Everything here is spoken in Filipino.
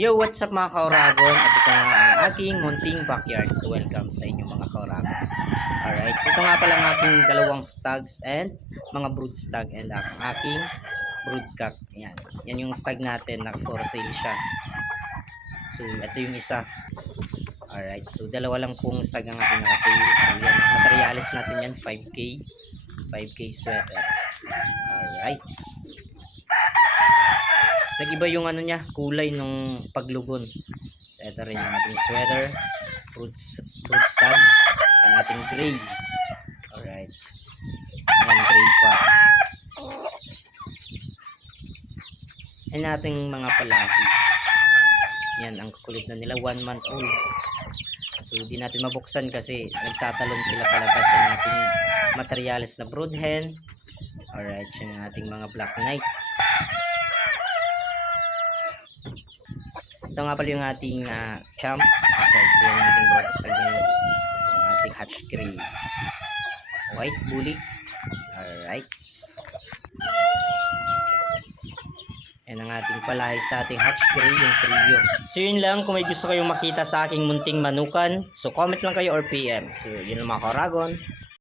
Yo, what's up mga kauragon? At ito nga ang aking munting backyard. So welcome sa inyo mga kauragon. Alright, so ito nga pala ang aking dalawang stags and mga brood stag and ang aking brood cock. Yan yung stag natin, naka for sale siya. So ito yung isa. Alright, so dalawa lang pong stag ang aking naka sale. So yan, materialis natin yan, 5K sweater. Alright. Nag-iba yung ano niya, kulay nung paglugon. So ito rin yung ating sweater, brood stag, ang ating gray. Alright. Yan, gray pa. Yan ating mga palagi. Yan, ang kukulit na nila, 1 month old. So di natin mabuksan kasi nagtatalon sila palabas yung ating materials na brood hen. Alright, yung ating mga black knight. Ito nga pala yung ating champ. Okay, so yung ating brood stag yun. Yung ating hatch gray. White bully. Alright. Yan ang ating palahi sa ating hatch gray, yung trio. So yun lang, kung may gusto kayong makita sa aking munting manukan, so comment lang kayo or PM. So yun lang mga kauragon.